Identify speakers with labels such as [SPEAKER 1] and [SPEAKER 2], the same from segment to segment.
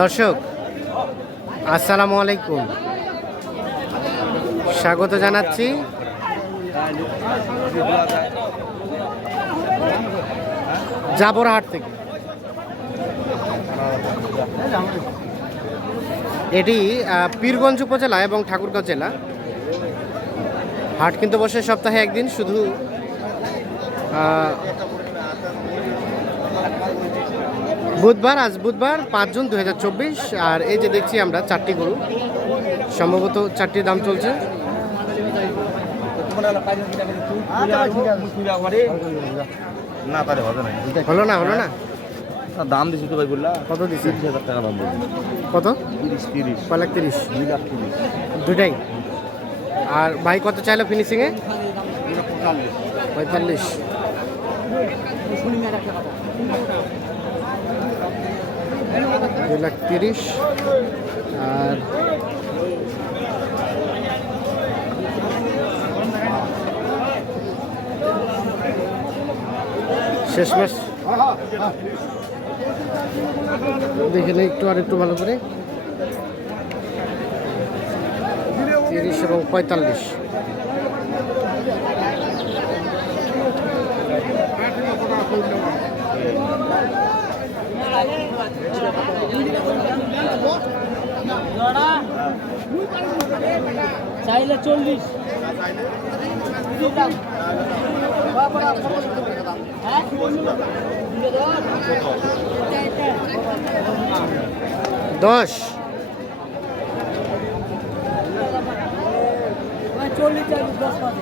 [SPEAKER 1] দর্শক, আসসালামু আলাইকুম। স্বাগত জানাচ্ছি। জাবরহাট থেকে। এটি পীরগঞ্জ উপজেলা এবং ঠাকুরগাঁও জেলা। হাট কিন্তু বসে সপ্তাহে একদিন, শুধু বুধবার আজ বুধবার পাঁচ জুন দু হাজার চব্বিশ আর এই যে দেখছি আমরা চারটি গরু সম্ভবত চারটির দাম চলছে।
[SPEAKER 2] না তাহলে
[SPEAKER 1] হলো না হলো না?
[SPEAKER 2] দাম দিছি তো ভাই বললা।
[SPEAKER 1] কত দিছে?
[SPEAKER 2] তিরিশ হাজার টাকা দাম
[SPEAKER 1] কত?
[SPEAKER 2] তিরিশ তিরিশ।
[SPEAKER 1] কয় লাখ তিরিশ।
[SPEAKER 2] দুই লাখ তিরিশ।
[SPEAKER 1] দুটাই? আর ভাই কত চাইলো ফিনিশিংয়ে পঁয়তাল্লিশ। দুই লাখ তিরিশ। আর শেষ মাস দেখে নিই, একটু আর একটু ভালো করে। তিরিশ এবং পঁয়তাল্লিশ।
[SPEAKER 3] চাইলে চল্লিশ।
[SPEAKER 1] দশ।
[SPEAKER 3] চল্লিশ চাইলে দশ পাঁচ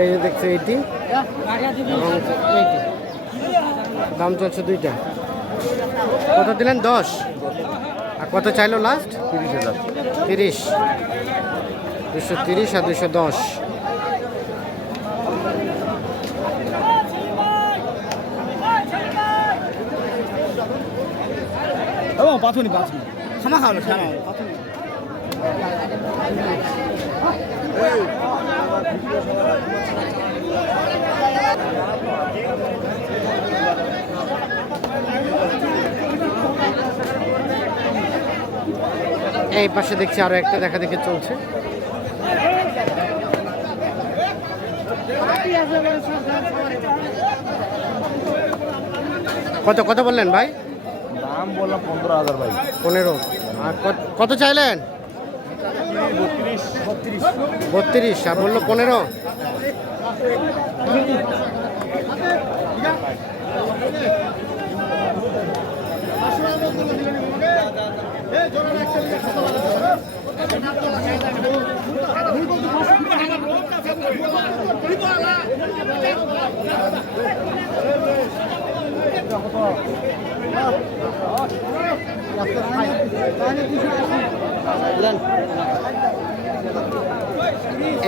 [SPEAKER 1] এই যে দেখছে এইটি দাম চলছে দুইটা। কত দিলেন? দশ। আর কত চাইলো লাস্ট
[SPEAKER 2] তিরিশ হাজার।
[SPEAKER 1] তিরিশ। দুশো তিরিশ আর দুশো দশ।
[SPEAKER 3] পাথুনি পাথুনি খামা খাওয়ালো খামা পাথুনি
[SPEAKER 1] এই পাশে দেখছি আরও একটা দেখা দেখে চলছে। কত কত বললেন ভাই?
[SPEAKER 2] দাম বললাম পনেরো হাজার ভাই।
[SPEAKER 1] পনেরো। আর কত- কত চাইলেন? বত্রিশ। আর বলল পনেরো।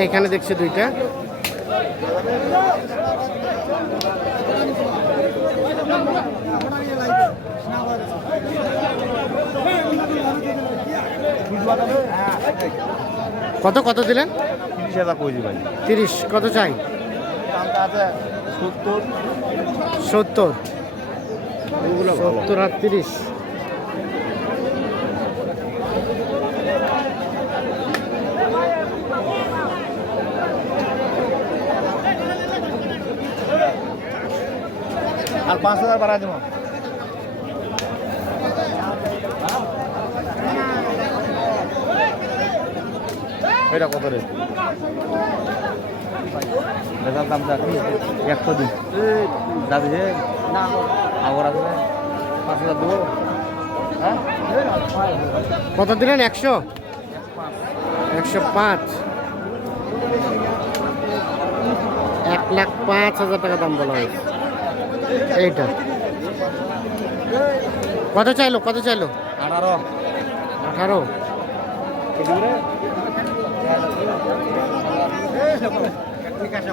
[SPEAKER 1] এইখানে দেখছি দুইটা। কত কত দিলেন?
[SPEAKER 2] তিরিশ হাজার কইছি ভাই।
[SPEAKER 1] তিরিশ কত চাই?
[SPEAKER 2] সত্তর।
[SPEAKER 1] সত্তর। সত্তর আর তিরিশ।
[SPEAKER 2] আর পাঁচ হাজার বাড়া দেবো। এটা কত রে? দাম একশো দিন যে না আগর আছে পাঁচ হাজার দেবো। হ্যাঁ?
[SPEAKER 1] কত দিলেন? একশো? একশো পাঁচ। এক লাখ পাঁচ হাজার টাকা দাম বলা হয়েছে এইটা। কত চাইলো? কত চাইলো?
[SPEAKER 2] আঠারো।
[SPEAKER 1] আঠারো।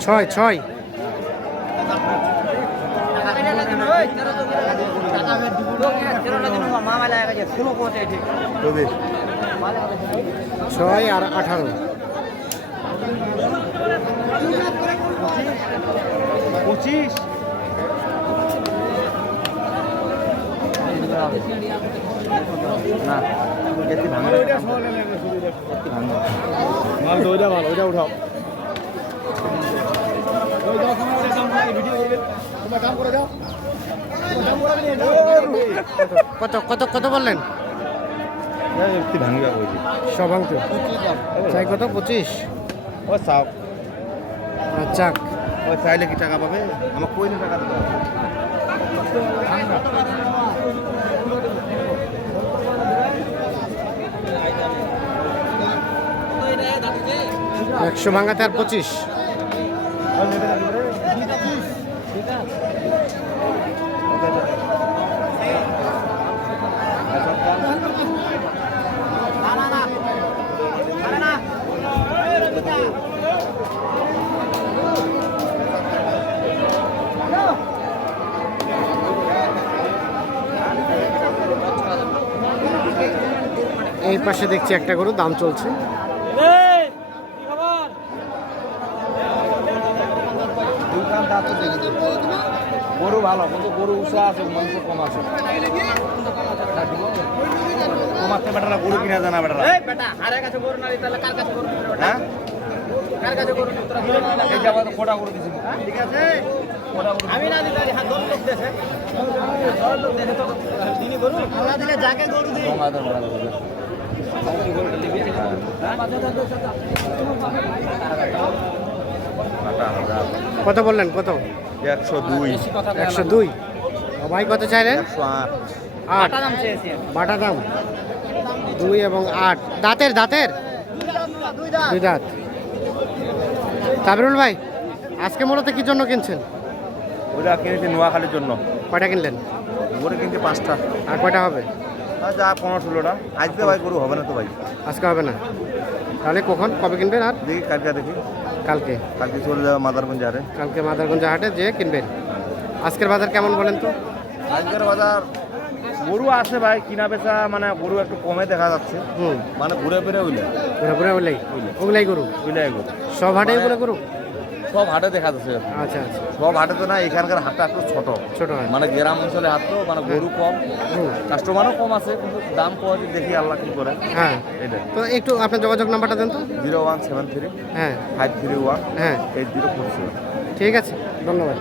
[SPEAKER 1] ছয় ছয়। ছয় আর আঠারো।
[SPEAKER 2] পঁচিশ। না
[SPEAKER 3] ওইটা ভালো ওইটা উঠাও। ভিডিও করবে তোমরা কাম করে যাও।
[SPEAKER 1] কত কত কত বললেন? সবাংশ চাই কত? পঁচিশ।
[SPEAKER 2] ও
[SPEAKER 1] আর চাক।
[SPEAKER 2] ও চাইলে কি টাকা পাবে? আমার কইলে টাকা দেবে?
[SPEAKER 1] একশো ভাঙাতে আর পঁচিশ। এই পাশে দেখছি একটা গরু দাম চলছে।
[SPEAKER 2] গরু ভালো কিন্তু গরু উষা আছে মাংস কম আছে। তোমাকে বেটারা গরু কিনা জানা বেটারা? হ্যাঁ? এই যাবা তো খোটা করে দিছি। ঠিক আছে?
[SPEAKER 3] আমি না দিলে লোক দল লোক দেছে তো দিনই গরু। দিলে যাকে গরু দিই
[SPEAKER 1] কত বললেন কত?
[SPEAKER 2] একশো দুই।
[SPEAKER 1] একশো দুই। ভাই কত চাইলেন?
[SPEAKER 2] আট।
[SPEAKER 1] বাটা দাম। দুই এবং আট। দাঁতের দাঁতের? দুই দাঁত। তাবিরুল ভাই আজকে মূলত কি জন্য কিনছেন?
[SPEAKER 2] ওটা কিনেছি নোয়াখালীর জন্য।
[SPEAKER 1] কয়টা কিনলেন?
[SPEAKER 2] গরু কিনছি পাঁচটা।
[SPEAKER 1] আর কয়টা হবে?
[SPEAKER 2] যা পনেরো ষোলোটা আজকে ভাই গরু হবে না তো ভাই?
[SPEAKER 1] আজকে হবে না। তাহলে কখন? কবে কিনবেন আর?
[SPEAKER 2] দেখি কালকে দেখি।
[SPEAKER 1] কালকে।
[SPEAKER 2] কালকে চলে যাবে মাদারগঞ্জ হারে
[SPEAKER 1] কালকে মাদারগঞ্জ হাটে যেয়ে কিনবেন। আজকের বাজার কেমন বলেন তো?
[SPEAKER 2] আজকের বাজার গরু আছে ভাই কিনা বেচা মানে গরু একটু কমে দেখা যাচ্ছে। মানে ঘুরে ফিরে উইলে
[SPEAKER 1] ঘুরে ঘুরে ওগুলাই ওগুলাই গরু।
[SPEAKER 2] উইলে গরু।
[SPEAKER 1] সব হাটে ওগুলো গরু?
[SPEAKER 2] সব হাটে দেখা যাচ্ছে
[SPEAKER 1] আচ্ছা আচ্ছা।
[SPEAKER 2] সব হাটে তো না এখানকার হাটটা একটু ছোট।
[SPEAKER 1] ছোট
[SPEAKER 2] মানে গ্রাম অঞ্চলে হাট তো মানে গরু কম।
[SPEAKER 1] হুম,
[SPEAKER 2] কাস্টমারও কম আছে কিন্তু দাম পাওয়া যায় দেখি আল্লাহ কি করে।
[SPEAKER 1] হ্যাঁ।
[SPEAKER 2] এটা
[SPEAKER 1] তো একটু আপনার যোগাযোগ নাম্বারটা দেন তো।
[SPEAKER 2] জিরো ওয়ান সেভেন থ্রি
[SPEAKER 1] হ্যাঁ।
[SPEAKER 2] ফাইভ থ্রি ওয়ান
[SPEAKER 1] হ্যাঁ।
[SPEAKER 2] এইট জিরো ফোর সেভেন
[SPEAKER 1] ঠিক আছে ধন্যবাদ।